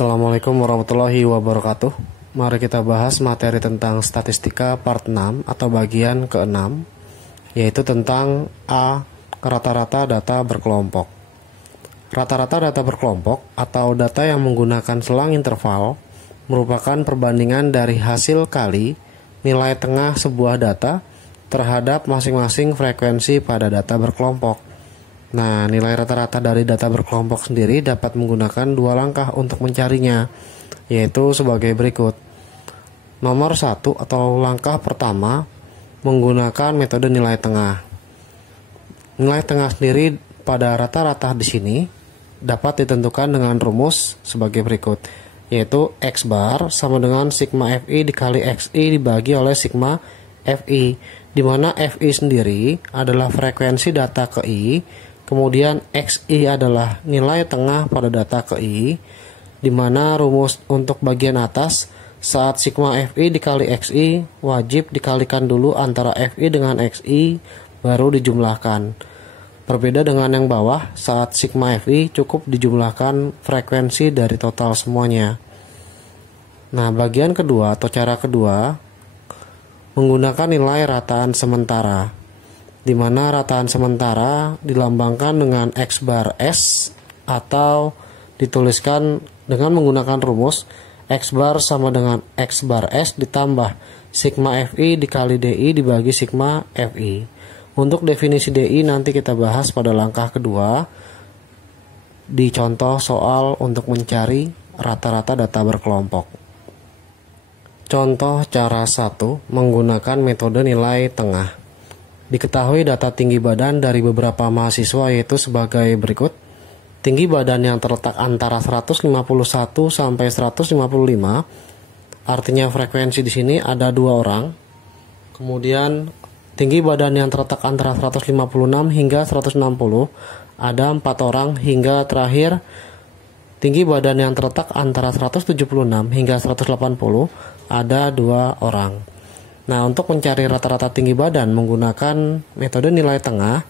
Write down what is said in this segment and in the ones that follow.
Assalamualaikum warahmatullahi wabarakatuh. Mari kita bahas materi tentang statistika part 6 atau bagian ke-6, yaitu tentang A. Rata-rata data berkelompok. Rata-rata data berkelompok atau data yang menggunakan selang interval merupakan perbandingan dari hasil kali nilai tengah sebuah data terhadap masing-masing frekuensi pada data berkelompok. Nah, nilai rata-rata dari data berkelompok sendiri dapat menggunakan dua langkah untuk mencarinya, yaitu sebagai berikut. Nomor 1 atau langkah pertama, menggunakan metode nilai tengah. Nilai tengah sendiri pada rata-rata di sini dapat ditentukan dengan rumus sebagai berikut, yaitu X bar sama dengan sigma FI dikali XI dibagi oleh sigma FI, di mana FI sendiri adalah frekuensi data ke I, kemudian XI adalah nilai tengah pada data ke I, di mana rumus untuk bagian atas saat sigma FI dikali XI wajib dikalikan dulu antara FI dengan XI baru dijumlahkan. Berbeda dengan yang bawah, saat sigma FI cukup dijumlahkan frekuensi dari total semuanya. Nah, bagian kedua atau cara kedua menggunakan nilai rataan sementara, di mana rataan sementara dilambangkan dengan X bar S atau dituliskan dengan menggunakan rumus X bar sama dengan X bar S ditambah sigma FI dikali DI dibagi sigma FI. Untuk definisi DI nanti kita bahas pada langkah kedua di contoh soal untuk mencari rata-rata data berkelompok. Contoh cara 1 menggunakan metode nilai tengah. Diketahui data tinggi badan dari beberapa mahasiswa yaitu sebagai berikut. Tinggi badan yang terletak antara 151 sampai 155, artinya frekuensi di sini ada 2 orang. Kemudian tinggi badan yang terletak antara 156 hingga 160, ada 4 orang, hingga terakhir tinggi badan yang terletak antara 176 hingga 180, ada 2 orang. Nah, untuk mencari rata-rata tinggi badan menggunakan metode nilai tengah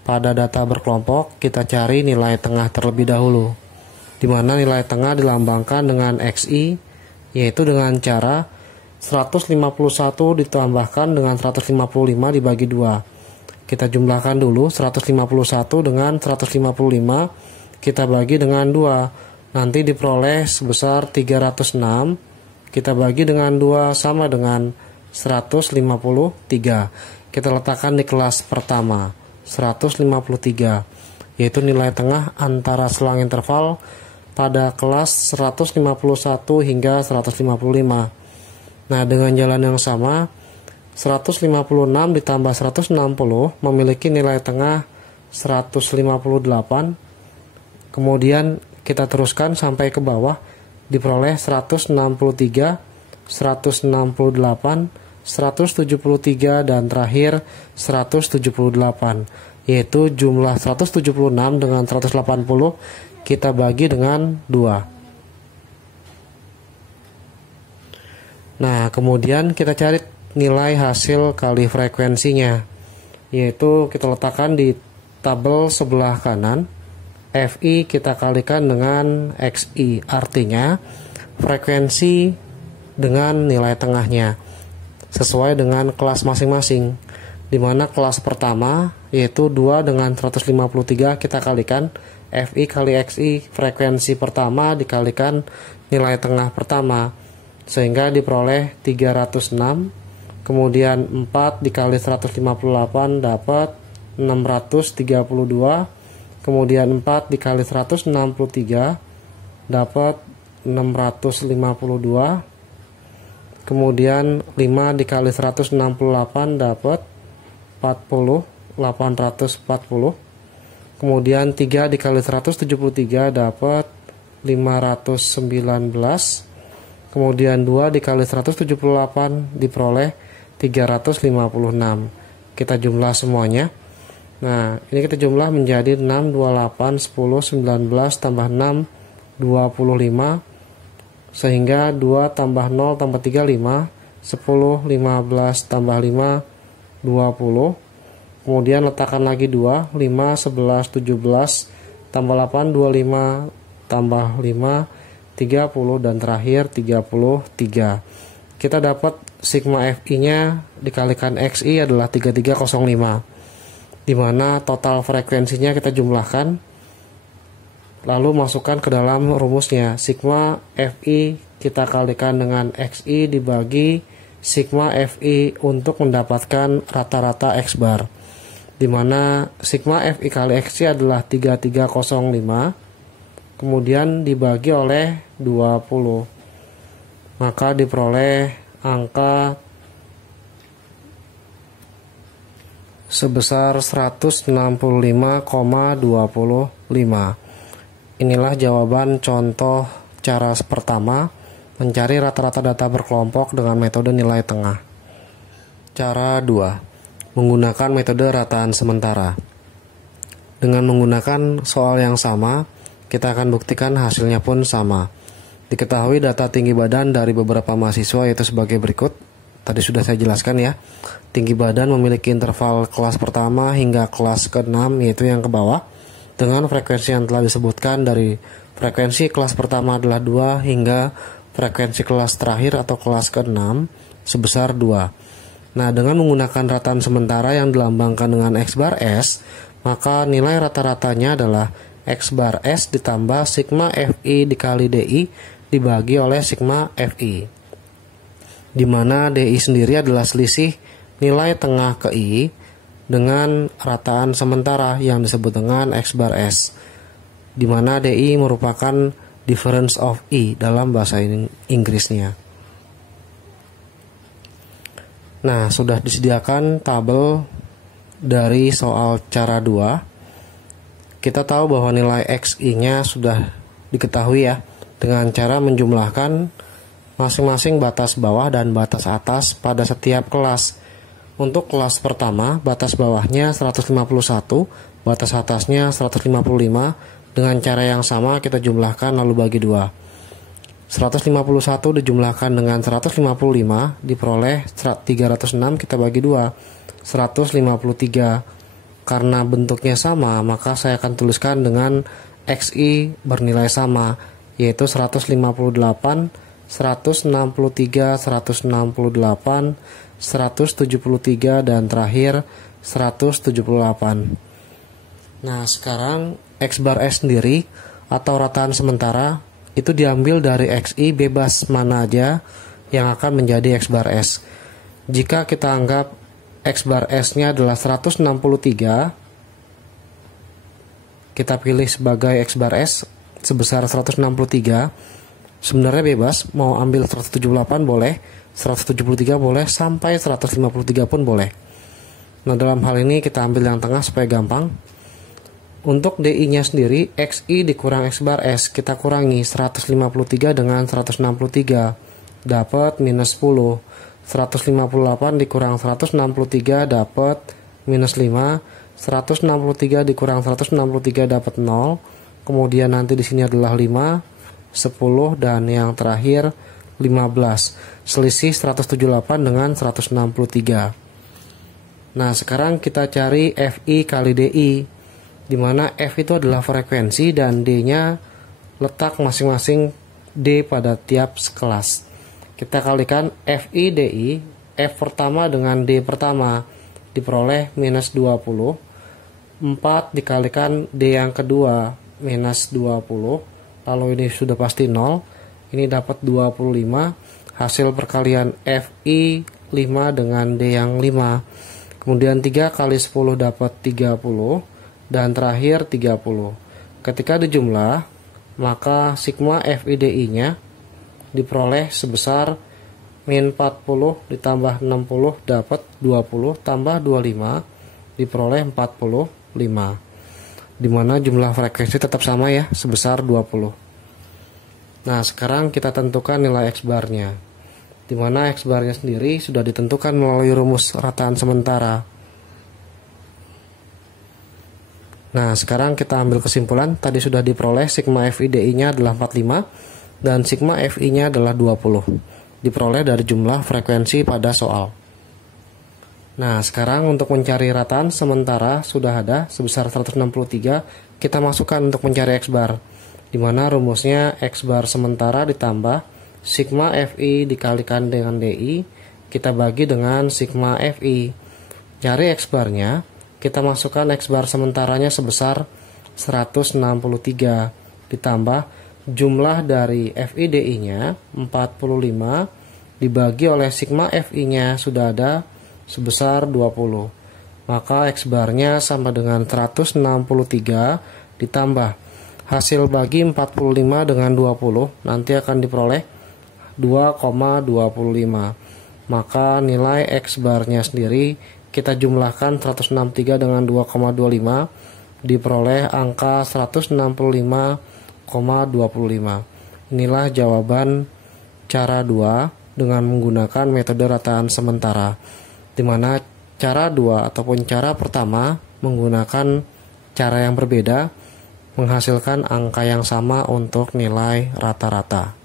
pada data berkelompok, kita cari nilai tengah terlebih dahulu, di mana nilai tengah dilambangkan dengan XI, yaitu dengan cara 151 ditambahkan dengan 155 dibagi 2. Kita jumlahkan dulu 151 dengan 155, kita bagi dengan 2. Nanti diperoleh sebesar 306, kita bagi dengan 2 sama dengan 153. Kita letakkan di kelas pertama 153, yaitu nilai tengah antara selang interval pada kelas 151 hingga 155. Nah, dengan jalan yang sama 156 ditambah 160 memiliki nilai tengah 158. Kemudian kita teruskan sampai ke bawah, diperoleh 163, 168, 173 dan terakhir 178, yaitu jumlah 176 dengan 180 kita bagi dengan 2. Nah, kemudian kita cari nilai hasil kali frekuensinya, yaitu kita letakkan di tabel sebelah kanan. FI kita kalikan dengan XI, artinya frekuensi dengan nilai tengahnya sesuai dengan kelas masing-masing, di mana kelas pertama yaitu 2 dengan 153 kita kalikan FI kali XI, frekuensi pertama dikalikan nilai tengah pertama, sehingga diperoleh 306. Kemudian 4 dikali 158 dapat 632. Kemudian 4 dikali 163 dapat 652. Kemudian 5 dikali 168 dapat 840. Kemudian 3 dikali 173 dapat 519. Kemudian 2 dikali 178 diperoleh 356. Kita jumlah semuanya. Nah, ini kita jumlah menjadi 6, 28, 10, 19 tambah 6, 25, sehingga 2 tambah 0 tambah 3, 5, 10, 15 tambah 5, 20. Kemudian letakkan lagi 2, 5, 11, 17 tambah 8, 25 tambah 5, 30, dan terakhir 33. Kita dapat sigma FI-nya dikalikan XI adalah 3305, di mana total frekuensinya kita jumlahkan, lalu masukkan ke dalam rumusnya. Sigma FI kita kalikan dengan XI dibagi sigma FI untuk mendapatkan rata-rata X bar, di mana sigma FI kali XI adalah 3305, kemudian dibagi oleh 20, maka diperoleh angka sebesar 165,25. Inilah jawaban contoh cara pertama mencari rata-rata data berkelompok dengan metode nilai tengah. Cara 2, menggunakan metode rataan sementara. Dengan menggunakan soal yang sama, kita akan buktikan hasilnya pun sama. Diketahui data tinggi badan dari beberapa mahasiswa yaitu sebagai berikut. Tadi sudah saya jelaskan ya. Tinggi badan memiliki interval kelas pertama hingga kelas ke-6, yaitu yang ke bawah, dengan frekuensi yang telah disebutkan. Dari frekuensi kelas pertama adalah 2 hingga frekuensi kelas terakhir atau kelas ke-6 sebesar 2. Nah, dengan menggunakan rataan sementara yang dilambangkan dengan X bar S, maka nilai rata-ratanya adalah X bar S ditambah sigma FI dikali DI dibagi oleh sigma FI, di mana DI sendiri adalah selisih nilai tengah ke I dengan rataan sementara yang disebut dengan X bar S, di mana DI merupakan difference of I dalam bahasa Inggrisnya. Nah, sudah disediakan tabel dari soal cara 2. Kita tahu bahwa nilai XI-nya sudah diketahui ya, dengan cara menjumlahkan masing-masing batas bawah dan batas atas pada setiap kelas. Untuk kelas pertama, batas bawahnya 151, batas atasnya 155. Dengan cara yang sama kita jumlahkan lalu bagi 2. 151 dijumlahkan dengan 155 diperoleh 306, kita bagi 2, 153. Karena bentuknya sama, maka saya akan tuliskan dengan XI bernilai sama, yaitu 158, 163, 168, 173, dan terakhir 178. Nah, sekarang X bar S sendiri atau rataan sementara itu diambil dari XI bebas mana aja yang akan menjadi X bar S. Jika kita anggap X bar S-nya adalah 163, kita pilih sebagai X bar S sebesar 163. Sebenarnya bebas, mau ambil 178 boleh, 173 boleh, sampai 153 pun boleh. Nah, dalam hal ini kita ambil yang tengah supaya gampang. Untuk DI-nya sendiri, XI dikurang X bar S, kita kurangi 153 dengan 163, dapat minus 10. 158 dikurang 163 dapat minus 5. 163 dikurang 163 dapat 0. Kemudian nanti di sini adalah 5, 10, dan yang terakhir 15. Selisih 178 dengan 163. Nah, sekarang kita cari FI kali DI, di mana F itu adalah frekuensi dan D-nya letak masing-masing D pada tiap kelas. Kita kalikan FI DI, F pertama dengan D pertama diperoleh minus 20. 4 dikalikan D yang kedua minus 20. Lalu ini sudah pasti 0. Ini dapat 25. Hasil perkalian FI 5 dengan D yang 5. Kemudian 3 kali 10 dapat 30. Dan terakhir 30. Ketika dijumlah, maka sigma FIDI-nya diperoleh sebesar min 40 ditambah 60 dapat 20 tambah 25 diperoleh 45, dimana jumlah frekuensi tetap sama ya, sebesar 20. Nah, sekarang kita tentukan nilai X bar-nya, dimana X bar-nya sendiri sudah ditentukan melalui rumus rataan sementara. Nah, sekarang kita ambil kesimpulan. Tadi sudah diperoleh sigma FIDI-nya adalah 45 dan sigma FI-nya adalah 20. Diperoleh dari jumlah frekuensi pada soal. Nah, sekarang untuk mencari rataan sementara sudah ada sebesar 163. Kita masukkan untuk mencari X bar. di mana rumusnya X bar sementara ditambah sigma FI dikalikan dengan DI, kita bagi dengan sigma FI. Cari X barnya, kita masukkan X bar sementaranya sebesar 163 ditambah jumlah dari FI DI-nya 45 dibagi oleh sigma FI-nya sudah ada sebesar 20. Maka X barnya sama dengan 163 ditambah hasil bagi 45 dengan 20 nanti akan diperoleh 2,25. Maka nilai X barnya sendiri kita jumlahkan 163 dengan 2,25 diperoleh angka 165,25. Inilah jawaban cara 2 dengan menggunakan metode rataan sementara, di mana cara 2 ataupun cara pertama menggunakan cara yang berbeda menghasilkan angka yang sama untuk nilai rata-rata.